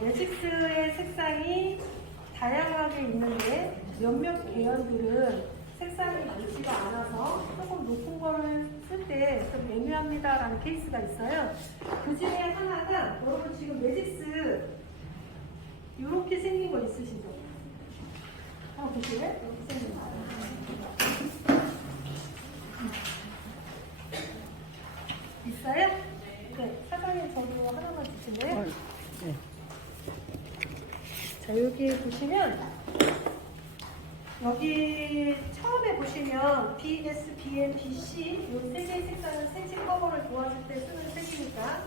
매직스의 색상이 다양하게 있는데 몇몇 계열들은 색상이 많지가 않아서 조금 높은 거를 쓸 때 좀 애매합니다라는 케이스가 있어요. 그 중에 하나가 여러분 지금 매직스 이렇게 생긴 거 있으시죠? 한번 보실래요? 이렇게 생긴 거. 있어요? 네, 사장님 저도 하나만 주실래요? 네. 자, 여기 보시면 여기 처음에 보시면 BS, BM, BC 이 세 개의 색상은 색칠 커버를 도와줄 때 쓰는 색이니까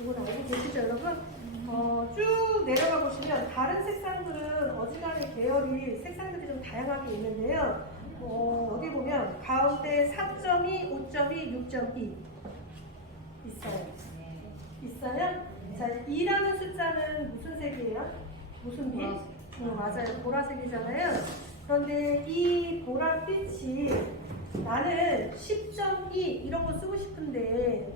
이건 알고 계시죠 여러분? 쭉 내려가 보시면 다른 색상들은 어지간히 계열이 색상들이 좀 다양하게 있는데요. 여기 보면 가운데 4.2, 5.2, 6.2 있어요. 있어요? 자, 2라는 숫자는 무슨 색이에요? 무슨 빛? 맞아요. 보라색이잖아요. 그런데 이 보랏빛이 나는 10.2 이런 거 쓰고 싶은데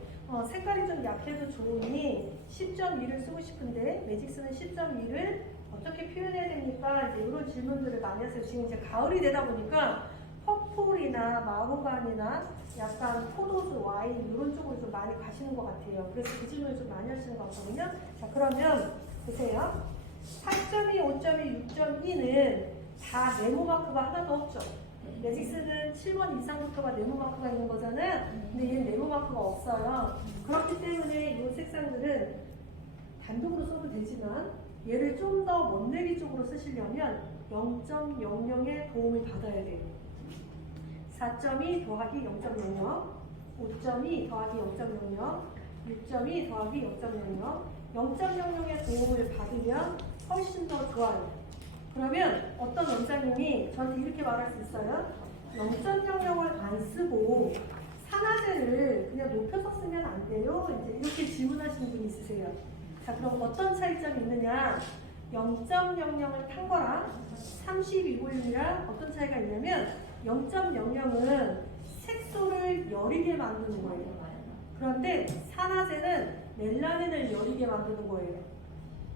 색깔이 좀 약해도 좋으니 10.2를 쓰고 싶은데 매직스는 10.2를 어떻게 표현해야 됩니까? 이제 이런 질문들을 많이 하세요. 지금 이제 가을이 되다 보니까 퍼플이나 마호가니나 약간 포도주, 와인 이런 쪽으로 좀 많이 가시는 것 같아요. 그래서 그 질문을 좀 많이 하시는 것 같거든요. 자, 그러면 보세요. 4.2, 5.2, 6.2는 다 네모 마크가 하나도 없죠. 매직스는 7번 이상부터가 네모 마크가 있는 거잖아요. 근데 얘는 네모 마크가 없어요. 그렇기 때문에 이 색상들은 단독으로 써도 되지만 얘를 좀 더 먼내리 쪽으로 쓰시려면 0.00의 도움을 받아야 돼요. 4.2 더하기 0.00, 5.2 더하기 0.00, 6.2 더하기 0.00, 0.00의 도움을 받으면 훨씬 더 좋아요. 그러면 어떤 원장님이 저한테 이렇게 말할 수 있어요. 0.00을 안 쓰고 산화제를 그냥 높여서 쓰면 안 돼요? 이제 이렇게 질문하시는 분이 있으세요. 자, 그럼 어떤 차이점이 있느냐? 0.00을 탄 거랑 32볼륨이랑 어떤 차이가 있냐면 0.00은 색소를 여리게 만드는 거예요. 그런데 산화제는 멜라닌을 여리게 만드는 거예요.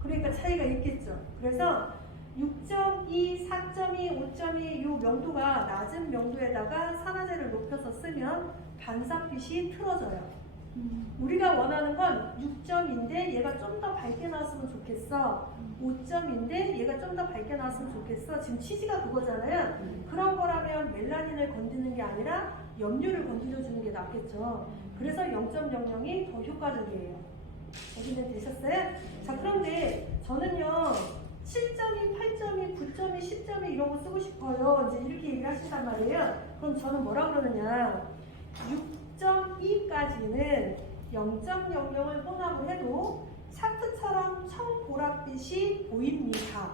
그러니까 차이가 있겠죠. 그래서 6.2, 4.2, 5.2 이 명도가 낮은 명도에다가 산화제를 높여서 쓰면 반사빛이 틀어져요. 우리가 원하는 건 6점인데 얘가 좀 더 밝게 나왔으면 좋겠어. 5점인데 얘가 좀 더 밝게 나왔으면 좋겠어. 지금 취지가 그거잖아요. 그런 거라면 멜라닌을 건드는 게 아니라 염료를 건드려주는 게 낫겠죠. 그래서 0.00이 더 효과적이에요. 여기는 되셨어요? 자, 그런데 저는요 7.2, 8.2, 9.2, 10.2 이런 거 쓰고 싶어요. 이제 이렇게 얘기를 하신단 말이에요. 그럼 저는 뭐라 그러느냐 6.2까지는 0.00을 혼합을 해도 차트처럼 청보랏빛이 보입니다.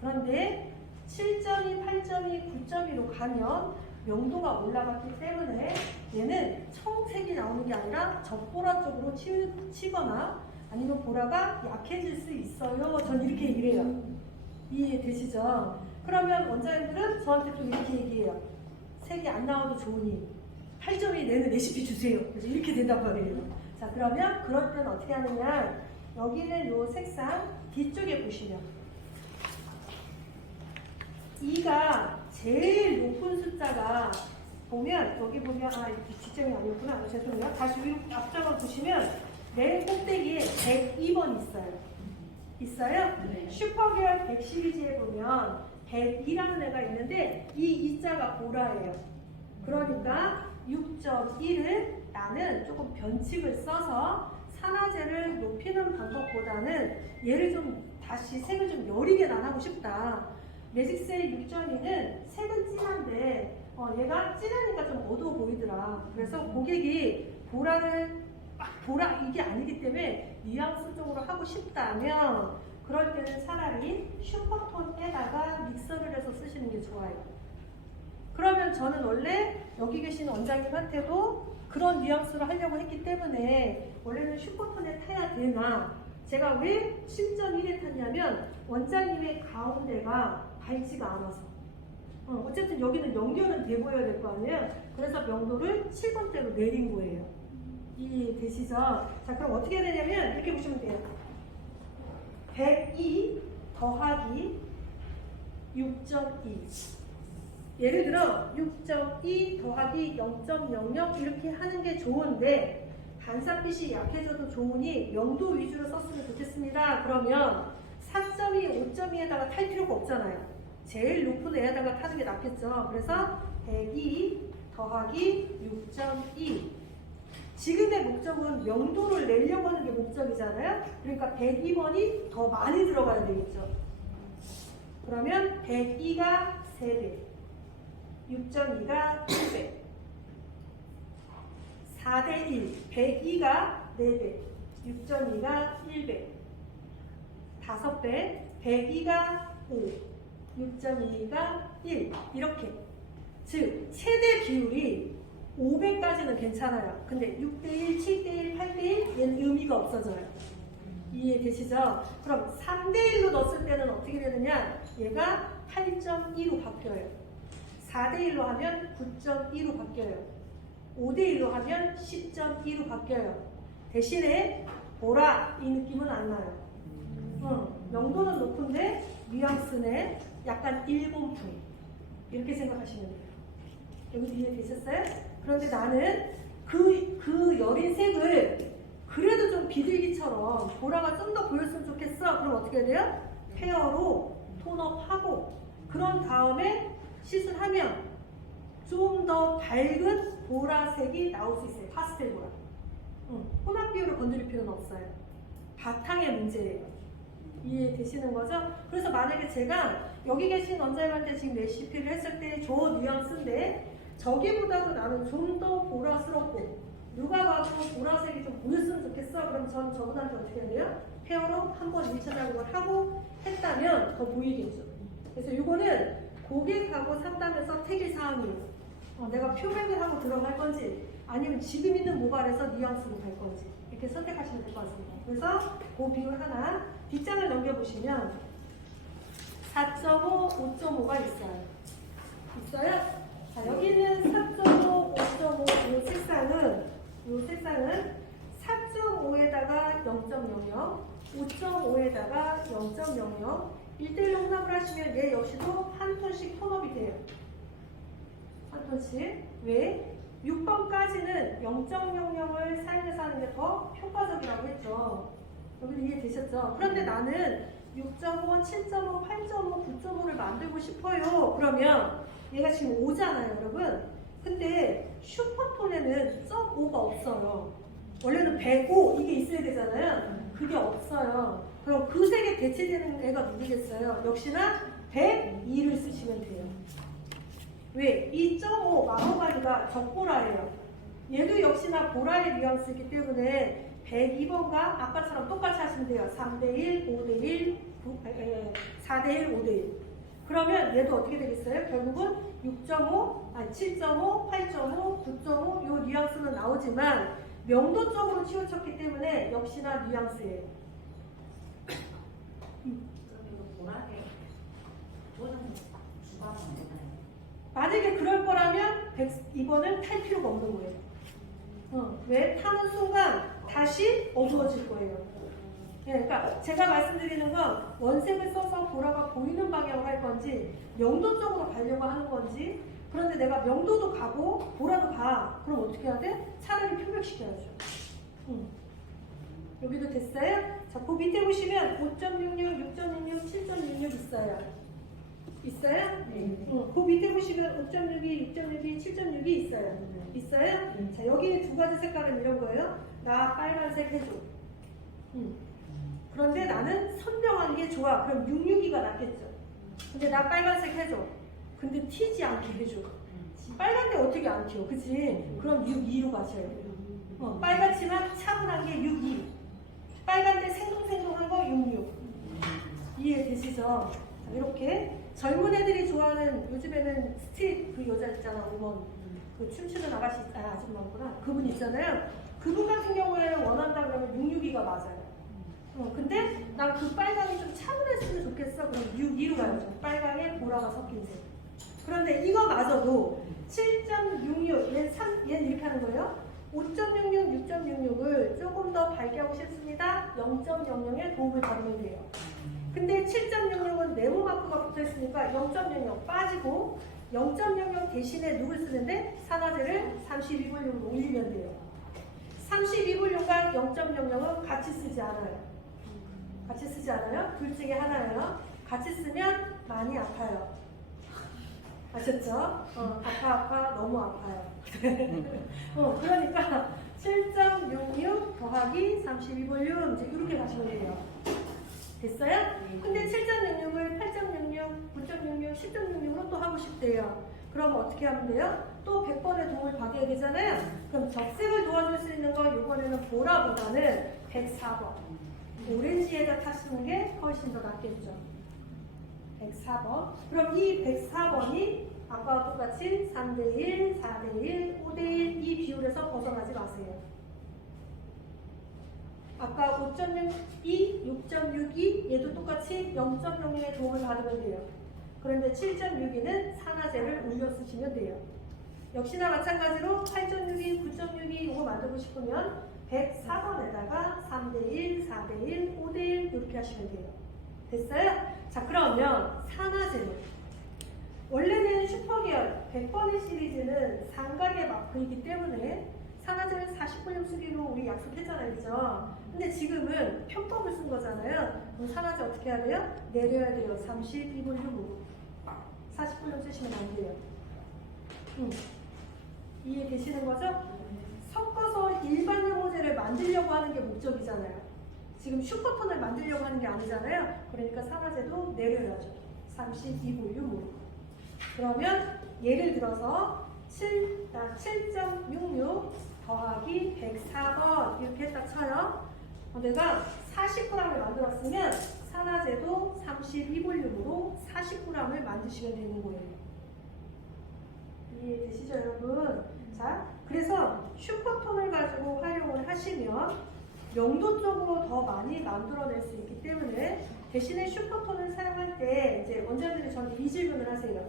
그런데 7.2, 8.2, 9.2로 가면 명도가 올라갔기 때문에 얘는 청색이 나오는 게 아니라 적보라 쪽으로 치거나 아니면 보라가 약해질 수 있어요. 전 이렇게 얘기를 해요. 이해되시죠? 그러면 원장님들은 저한테 또 이렇게 얘기해요. 색이 안 나와도 좋으니 8.2 내는 레시피 주세요. 그래서 이렇게 된단 말이에요. 자, 그러면 그럴 때는 어떻게 하느냐? 여기는 이 색상 뒤쪽에 보시면 2가 제일 높은 숫자가 보면 여기 보면 이렇게 뒷점이 아니었구나. 죄송해요. 다시 위로 앞쪽을 보시면 맨 꼭대기에 102번 있어요. 있어요? 네. 슈퍼계열 100 시리즈에 보면 102라는 애가 있는데 이 2자가 보라예요. 그러니까 6.1을 나는 조금 변칙을 써서 산화제를 높이는 방법보다는 얘를 좀 다시 색을 좀 여리게 난 하고 싶다. 매직스의 6.2는 색은 진한데 얘가 진하니까 좀 어두워 보이더라. 그래서 고객이 보라를 보라 이게 아니기 때문에 뉘앙스 쪽으로 하고 싶다면 그럴 때는 차라리 슈퍼톤에다가 믹서를 해서 쓰시는 게 좋아요. 그러면 저는 원래 여기 계신 원장님한테도 그런 뉘앙스로 하려고 했기 때문에 원래는 슈퍼톤에 타야 되나 제가 왜 7.1에 탔냐면 원장님의 가운데가 밝지가 않아서 어쨌든 여기는 연결은 돼 보여야 될 거 아니에요. 그래서 명도를 7번대로 내린 거예요. 이해되시죠? 자, 그럼 어떻게 해야 되냐면 이렇게 보시면 돼요. 102 더하기 6.2. 예를 들어 6.2 더하기 0.00 이렇게 하는 게 좋은데 반사빛이 약해져도 좋으니 명도 위주로 썼으면 좋겠습니다. 그러면 4.2, 5.2에다가 탈 필요가 없잖아요. 제일 높은 애에다가 타는 게 낫겠죠. 그래서 102 더하기 6.2. 지금의 목적은 명도를 내려고 하는 게 목적이잖아요. 그러니까 102번이 더 많이 들어가야 되겠죠. 그러면 102가 3배, 6.2가 1배, 4대1, 102가 4배, 6.2가 1배, 5배, 102가 5, 6.2가 1 이렇게. 즉 최대 비율이 500까지는 괜찮아요. 근데 6대1, 7대1, 8대1 얘는 의미가 없어져요. 이해되시죠? 그럼 3대1로 넣었을 때는 어떻게 되느냐? 얘가 8.2로 바뀌어요. 4대1로 하면 9.2로 바뀌어요. 5대1로 하면 10.2로 바뀌어요. 대신에 보라 이 느낌은 안 나요. 명도는 높은데 뉘앙스는 약간 일본풍 이렇게 생각하시면 돼요. 여기서 이해되셨어요? 그런데 나는 그 여린 색을 그래도 좀 비둘기처럼 보라가 좀 더 보였으면 좋겠어. 그럼 어떻게 돼요? 페어로 톤업하고 그런 다음에 시술하면 좀 더 밝은 보라색이 나올 수 있어요. 파스텔 보라. 혼합 비율을 건드릴 필요는 없어요. 바탕의 문제예요. 이해되시는 거죠? 그래서 만약에 제가 여기 계신 원장님한테 지금 레시피를 했을 때 저 뉘앙스인데 저기보다도 나는 좀 더 보라스럽고 누가 봐도 보라색이 좀 보였으면 좋겠어. 그럼 전 저분한테 어떻게 해요? 페어로 한번 1차 작업을 하고 했다면 더 보이겠죠. 그래서 이거는 고객하고 상담에서 택일 사항이에요. 내가 표백을 하고 들어갈 건지 아니면 지금 있는 모발에서 뉘앙스로 갈 건지 이렇게 선택하시면 될 것 같습니다. 그래서 그 비율 하나 뒷장을 넘겨보시면 4.5, 5.5가 있어요. 있어요? 자, 여기 있는 4.5, 5.5 이 색상은 4.5에다가 0.00, 5.5에다가 0.00 1대1 혼합을 하시면 얘 역시도 한 톤씩 톤업이 돼요. 한 톤씩. 왜? 6번까지는 0.00을 사용해서 하는 게 더 효과적이라고 했죠. 여기도 이해되셨죠? 그런데 나는 6.5, 7.5, 8.5, 9.5를 만들고 싶어요. 그러면 얘가 지금 5잖아요, 여러분. 근데 슈퍼톤에는 0.5가 없어요. 원래는 105 이게 있어야 되잖아요. 그게 없어요. 그럼 그 색에 대체되는 애가 누구겠어요? 역시나 102를 쓰시면 돼요. 왜? 2.5 마호가리가 적보라예요. 얘도 역시나 보라의 뉘앙스이기 때문에 102번과 아까처럼 똑같이 하시면 돼요. 3대1, 5대1, 4대1, 5대1. 그러면 얘도 어떻게 되겠어요? 결국은 6.5, 7.5, 8.5, 9.5 요 뉘앙스는 나오지만 명도 쪽으로 치우쳤기 때문에 역시나 뉘앙스예요. 만약에 그럴 거라면 102번을 탈 필요가 없는 거예요. 왜? 타는 순간 다시 어두워질 거예요. 그러니까 제가 말씀드리는 건 원색을 써서 보라가 보이는 방향으로 할 건지 명도 쪽으로 가려고 하는 건지 그런데 내가 명도도 가고 보라도 가. 그럼 어떻게 해야 돼? 차라리 표백시켜야죠. 여기도 됐어요? 자, 그 밑에 보시면 5.66, 6.66, 7.66 있어요. 있어요? 그 밑에 보시면 5.62, 6.62, 7.6이 있어요. 있어요? 자, 여기 두 가지 색깔은 이런 거예요. 나 빨간색 해줘. 그런데 나는 선명한 게 좋아. 그럼 662가 낫겠죠. 근데 나 빨간색 해줘. 근데 튀지 않게 해줘. 빨간데 어떻게 안 튀어? 그치? 그럼 62로 가셔야 돼요. 빨갛지만 차분한 게 62. 빨간데 생동생동한 거 66. 이해되시죠? 자, 이렇게 젊은 애들이 좋아하는 요즘에는 스트릿 그 여자 있잖아. 음원. 그 춤추는 아가씨, 아줌마구나. 그분 있잖아요. 그분 같은 경우에는 원한다 그러면 662가 맞아요. 근데 난 그 빨강이 좀 차분했으면 좋겠어. 그럼 62로 가야죠. 빨강에 보라가 섞인 색. 그런데 이거마저도 7.66, 얘는 이렇게 하는 거예요. 5.66, 6.66을 조금 더 밝게 하고 싶습니다. 0.00의 도움을 받으면 돼요. 근데 7.66은 네모 마크가 붙어 있으니까 0.00 빠지고 0.00 대신에 누굴 쓰는데 산화제를 32볼륨으로 올리면 돼요. 32볼륨과 0.00은 같이 쓰지 않아요. 같이 쓰지 않아요? 둘 중에 하나예요. 같이 쓰면 많이 아파요. 아셨죠? 아파 너무 아파요. 그러니까 7.66 더하기 32볼륨 이제 이렇게 가시면 돼요. 됐어요? 근데 7.66을 8.66, 9.66, 10.66으로 또 하고 싶대요. 그럼 어떻게 하면 돼요? 또 100번의 도움을 받아야 되잖아요. 그럼 적색을 도와줄 수 있는 거 이번에는 보라보다는 104번. 오렌지에다 타시는 게 훨씬 더 낫겠죠. 104번. 그럼 이 104번이 아까와 똑같이 3대1, 4대1, 5대1 이 비율에서 벗어나지 마세요. 아까 5.62, 6.62 얘도 똑같이 0.01의 도움을 받으면 돼요. 그런데 7.62는 산화제를 올려 쓰시면 돼요. 역시나 마찬가지로 8.62, 9.62 이거 만들고 싶으면 104번에다가 3대1, 4대1, 5대1 이렇게 하시면 돼요. 됐어요? 자, 그러면 산화제는 원래는 슈퍼계열 100번의 시리즈는 삼각의 마크이기 때문에 산화제를 40볼륨 쓰기로 우리 약속했잖아요. 그죠? 근데 지금은 편법을 쓴 거잖아요. 그럼 산화제 어떻게 해야 돼요? 내려야 돼요. 32볼륨으로. 40볼륨 쓰시면 안 돼요. 이해되시는 거죠? 섞어서 일반 용어제를 만들려고 하는 게 목적이잖아요. 지금 슈퍼톤을 만들려고 하는 게 아니잖아요. 그러니까 산화제도 내려야죠. 32볼륨으로. 그러면 예를 들어서 7.66 더하기 104번 이렇게 딱 쳐요. 내가 40g을 만들었으면 산화제도 32볼륨으로 40g을 만드시면 되는 거예요. 이해되시죠, 여러분? 자, 그래서 슈퍼톤을 가지고 활용을 하시면 명도적으로 더 많이 만들어낼 수 있기 때문에 대신에 슈퍼톤을 사용할 때 이제 원장님들이 저한테 이 질문을 하세요.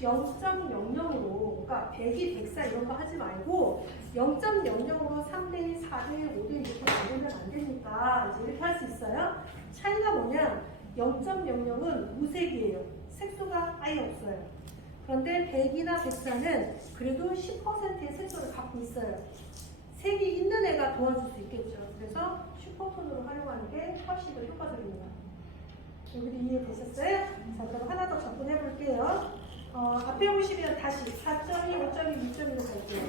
0.00으로, 그러니까 100이 104 이런 거 하지 말고 0.00으로 3대1, 4대1, 5대1 이렇게 만들면 안 됩니까? 이제 이렇게 할 수 있어요. 차이가 뭐냐? 0.00은 무색이에요. 색소가 아예 없어요. 그런데 100이나 104는 그래도 10%의 색소를 갖고 있어요. 색이 있는 애가 도와줄 수 있겠죠. 그래서 슈퍼톤으로 활용하는 게 훨씬 더 효과적입니다. 여기도 이해되셨어요? 자, 그럼 하나 더 접근해 볼게요. 앞에 보시면 다시 4.2, 5.2, 6.2로 갈게요.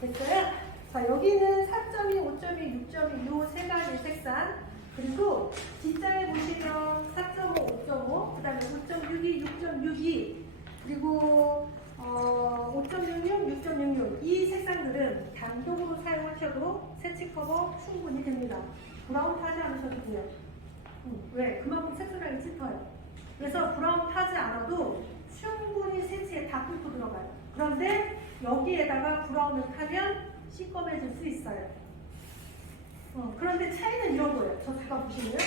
됐어요? 자, 여기는 4.2, 5.2, 6.2 요 세 가지 색상. 그리고 뒷장에 보시면 4.5, 5.5, 그 다음에 5.62, 6.62, 그리고 5.66, 6.66 이 색상들은 단독으로 사용하셔도 세치 커버 충분히 됩니다. 브라운 타지 않으셔도 돼요. 왜? 그만큼 색소량이 짙어요. 그래서 브라운 타지 않아도 충분히 세치에 다 뚫고 들어가요. 그런데 여기에다가 브라운을 타면 시꺼매질 수 있어요. 그런데 차이는 이런 거예요. 저 잠깐 보시면.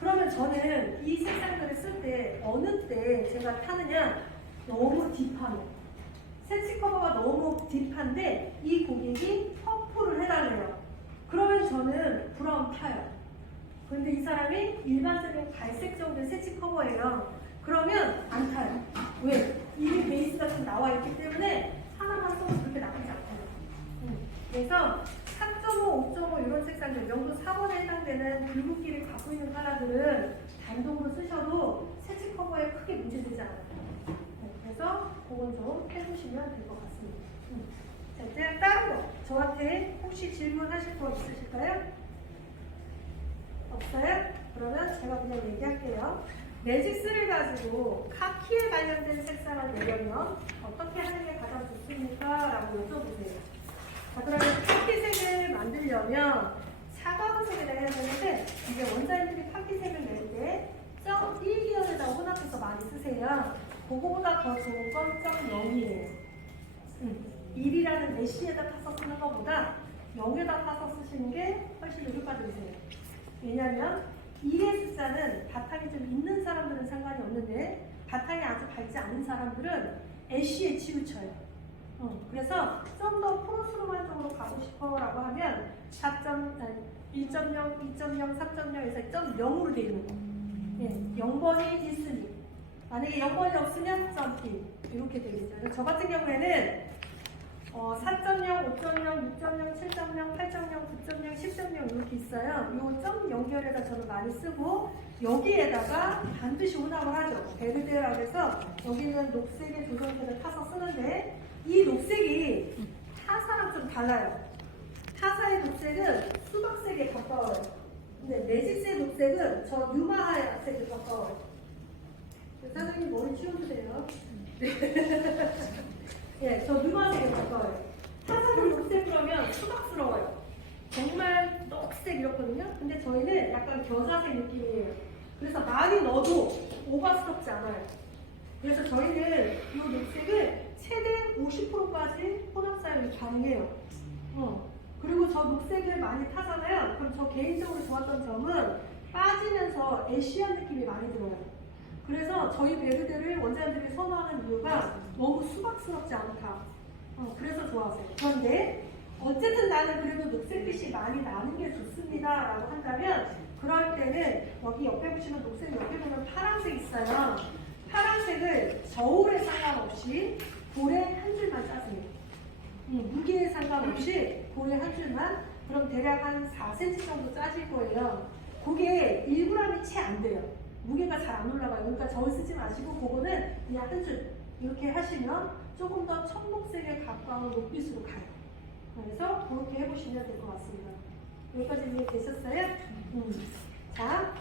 그러면 저는 이 색상들을 쓸 때 어느 때 제가 타느냐? 너무 딥하면. 세치 커버가 너무 딥한데 이 고객이 퍼프를 해달래요. 그러면 저는 브라운 타요. 그런데 이 사람이 일반적인 갈색 정도의 세치 커버예요. 그러면 안 타요. 왜? 이미 베이스가 좀 나와 있기 때문에 하나만 써도 그렇게 나쁘지 않아요. 그래서 4.5, 5.5 이런 색상들, 명도 4번에 해당되는 붉은기를 갖고 있는 컬러들은 단독으로 쓰셔도 세치 커버에 크게 문제되지 않아요. 그래서 그건 좀 해보시면 될 것 같습니다. 자, 이제 다른 거. 저한테 혹시 질문하실 거 있으실까요? 없어요? 그러면 제가 그냥 얘기할게요. 매직스를 가지고 카키에 관련된 색상을 내려면 어떻게 하는 게 가장 좋습니까? 라고 여쭤보세요. 자, 그러면 카키색을 만들려면 차가운 색을 내야 되는데 이제 원자님들이 카키색을 낼 때 0.1기열에다 혼합해서 많이 쓰세요. 그거보다 더 좋은 건 0.0이에요. 1이라는 메시에다 타서 쓰는 것보다 0에다 타서 쓰시는 게 훨씬 더 효과적이세요. 왜냐하면 2의 숫자는 바탕이 좀 있는 사람들은 상관이 없는데 바탕이 아주 밝지 않은 사람들은 애쉬에 치우쳐요. 그래서 좀 더 프로스로만 쪽으로 가고 싶어라고 하면 1.0, 2.0, 3.0에서 0.0으로 되어 있는 거. 예, 0번이 있으니 만약에 0번이 없으면 점피 이렇게 되겠죠. 그래서 저 같은 경우에는 4.0, 5.0, 6.0, 7.0, 8.0, 9.0, 10.0 이렇게 있어요. 이 점 연결에다 저는 많이 쓰고 여기에다가 반드시 혼합을 하죠. 베르데라고 해서 여기는 녹색의 조정제를 타서 쓰는데 이 녹색이 타사랑 좀 달라요. 타사의 녹색은 수박색에 가까워요. 근데 매직스의 녹색은 저 유마하의 색에 가까워요. 사장님 머리 치워주세요. 예, 저 유마색에 가까워요. 타사는 녹색 그러면 수박스러워요. 정말 녹색 이렇거든요. 근데 저희는 약간 겨자색 느낌이에요. 그래서 많이 넣어도 오버스럽지 않아요. 그래서 저희는 이 녹색을 최대 50%까지 혼합 사용이 가능해요. 그리고 저 녹색을 많이 타잖아요. 그럼 저 개인적으로 좋았던 점은 빠지면서 애쉬한 느낌이 많이 들어요. 그래서 저희 베르데를 원자님들이 선호하는 이유가 너무 수박스럽지 않다. 그래서 좋아하세요. 그런데 어쨌든 나는 그래도 녹색빛이 많이 나는 게 좋습니다 라고 한다면 그럴 때는 여기 옆에 보시면 녹색 옆에 보면 파란색 있어요. 파란색을 저울에 상관없이 볼에 한 줄만 짜세요. 무게에 상관없이 볼에 한 줄만. 그럼 대략 한 4cm 정도 짜질 거예요. 그게 1g이 채 안 돼요. 무게가 잘 안 올라가요. 그러니까 저울 쓰지 마시고 그거는 그냥 한 줄 이렇게 하시면 조금 더 청록색에 가까운 녹빛으로 가요. 그래서 그렇게 해보시면 될 것 같습니다. 여기까지 이해되셨어요? 자,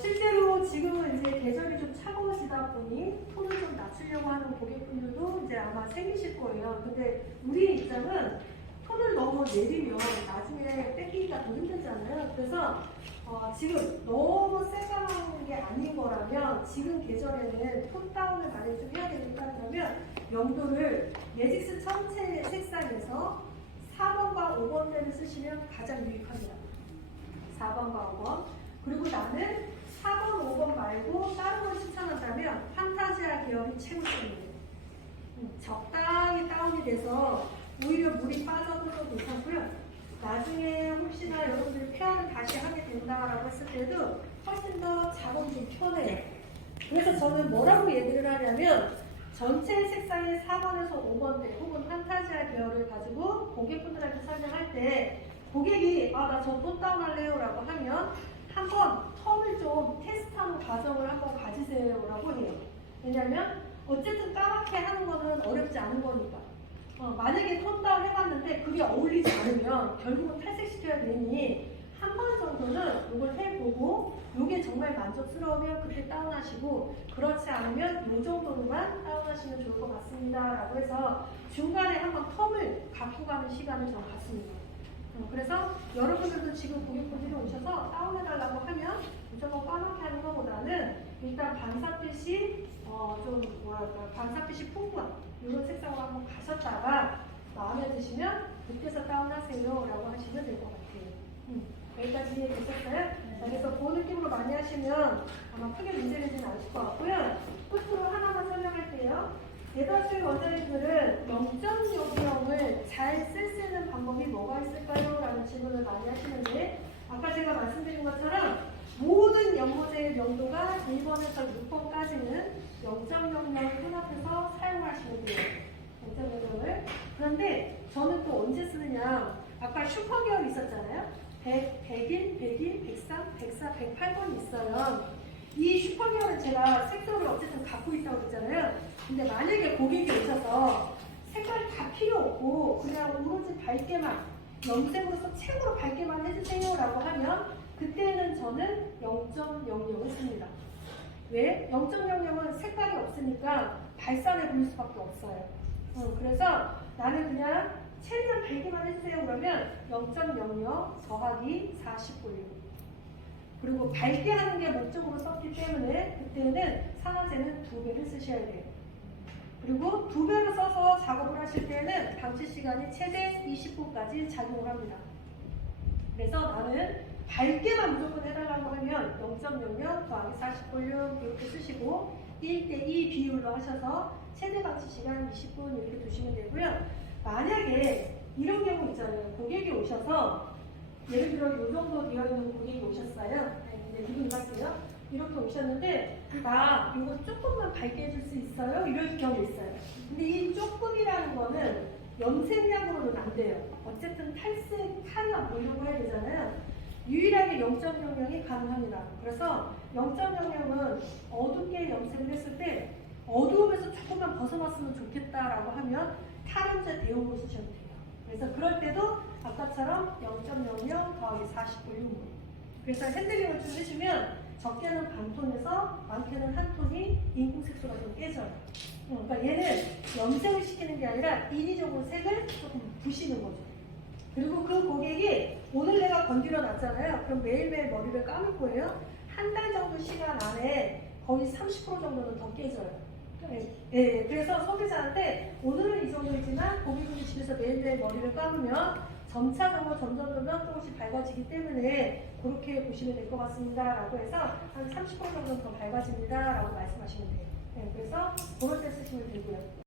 실제로 지금은 이제 계절이 좀 차가워지다 보니 톤을 좀 낮추려고 하는 고객분들도 이제 아마 생기실 거예요. 근데 우리 입장은 톤을 너무 내리면 나중에 뺏기기가 더 힘들잖아요. 그래서 지금 너무 새까만 게 아닌 거라면 지금 계절에는 톤 다운을 만약에 좀 해야 되니까 그러면 명도를 매직스 전체 색상에서 4번과 5번대를 쓰시면 가장 유익합니다. 4번과 5번. 그리고 나는 4번, 5번 말고 다른 걸 추천한다면 판타지아 계열이 최고점이에요. 적당히 다운이 돼서 오히려 물이 빠져도 괜찮고요. 나중에 혹시나 여러분들이 페어를 다시 하게 된다라고 했을 때도 훨씬 더 작업이 좀 편해요. 그래서 저는 뭐라고 얘기를 하냐면 전체 색상의 4번에서 5번대 혹은 판타지아 계열을 가지고 고객분들한테 설명할 때 고객이 나 저 톤 다운 할래요 라고 하면 한번 텀을 좀 테스트하는 과정을 한번 가지세요 라고 해요. 왜냐면 어쨌든 까맣게 하는 거는 어렵지 않은 거니까. 만약에 톤 다운 해봤는데 그게 어울리지 않으면 결국은 탈색시켜야 되니 한 번 정도는 이걸 해보고 이게 정말 만족스러우면 그때 다운하시고 그렇지 않으면 이 정도로만 다운하시면 좋을 것 같습니다 라고 해서 중간에 한번 텀을 갖고 가는 시간을 좀 갖습니다. 그래서 여러분들도 지금 고객분들이 오셔서 다운해달라고 하면 무조건 까맣게 하는 것보다는 일단 반사빛이 반사빛이 풍부한 이런 색상으로 한번 가셨다가 마음에 드시면 그때서 다운하세요 라고 하시면 될 것 같아요. 여기까지 이해되셨어요? 그래서 그 느낌으로 많이 하시면 아마 크게 문제되지는 않을 것 같고요. 끝으로 하나만 설명할게요. 대다수의 원장님들은 0.6형을 잘 쓸 수 있는 방법이 뭐가 있을까요? 라는 질문을 많이 하시는데 아까 제가 말씀드린 것처럼 모든 연모제의 명도가 1번에서 6번까지는 0.00을 혼합해서 사용하시면 돼요. 0.00을. 그런데 저는 또 언제 쓰느냐. 아까 슈퍼 계열 있었잖아요. 100, 101, 102, 103, 104, 108번이 있어요. 이 슈퍼 계열은 제가 색소를 어쨌든 갖고 있다고 그랬잖아요. 근데 만약에 고객이 오셔서 색깔 다 필요 없고 그냥 오로지 밝게만 염색으로서 최고로 밝게만 해주세요 라고 하면 그때는 저는 0.00을 씁니다. 왜? 0.00은 색깔이 없으니까 발산해 보일 수밖에 없어요. 그래서 나는 그냥 최대한 밝게만 해주세요 그러면 0.00 더하기 40볼륨. 그리고 밝게 하는 게 목적으로 썼기 때문에 그때는 산화제는 2배를 쓰셔야 돼요. 그리고 2배를 써서 작업을 하실 때는 방치 시간이 최대 20분까지 작용을 합니다. 그래서 나는 밝게만 무조건 해달라고 하면 0.00 더하기 40볼륨 이렇게 쓰시고 1대2 비율로 하셔서 최대 방치 시간 20분 이렇게 두시면 되고요. 만약에 이런 경우 있잖아요. 고객이 오셔서 예를 들어 이 정도 되어 있는 고객이 오셨어요. 네, 이분 같아요. 이렇게 오셨는데 나 이거 조금만 밝게 해줄 수 있어요? 이럴 경우 있어요. 근데 이 조금이라는 거는 염색약으로는 안 돼요. 어쨌든 탈색, 탈락 뭐 이런 거 해야 되잖아요. 유일하게 0.00이 가능합니다. 그래서 0.00은 어둡게 염색을 했을 때 어두움에서 조금만 벗어났으면 좋겠다라고 하면 탈음제 대용으로 쓰셔도 돼요. 그래서 그럴 때도 아까처럼 0.00 더하기 49 그래서 핸들링을 좀 해주면 적게는 반톤에서 많게는 한 톤이 인공 색소가 좀 깨져요. 그러니까 얘는 염색을 시키는 게 아니라 인위적으로 색을 조금 부시는 거죠. 그리고 그 고객이 오늘 내가 건드려 놨잖아요. 그럼 매일매일 머리를 감을 거예요. 한 달 정도 시간 안에 거의 30% 정도는 더 깨져요. 예, 그래서 소비자한테 오늘은 이 정도이지만 고객분이 집에서 매일매일 머리를 감으면 점차적으로 점점 조금씩 밝아지기 때문에 그렇게 보시면 될 것 같습니다. 라고 해서 한 30% 정도 더 밝아집니다. 라고 말씀하시면 돼요. 예, 그래서 그럴 때 쓰시면 되고요.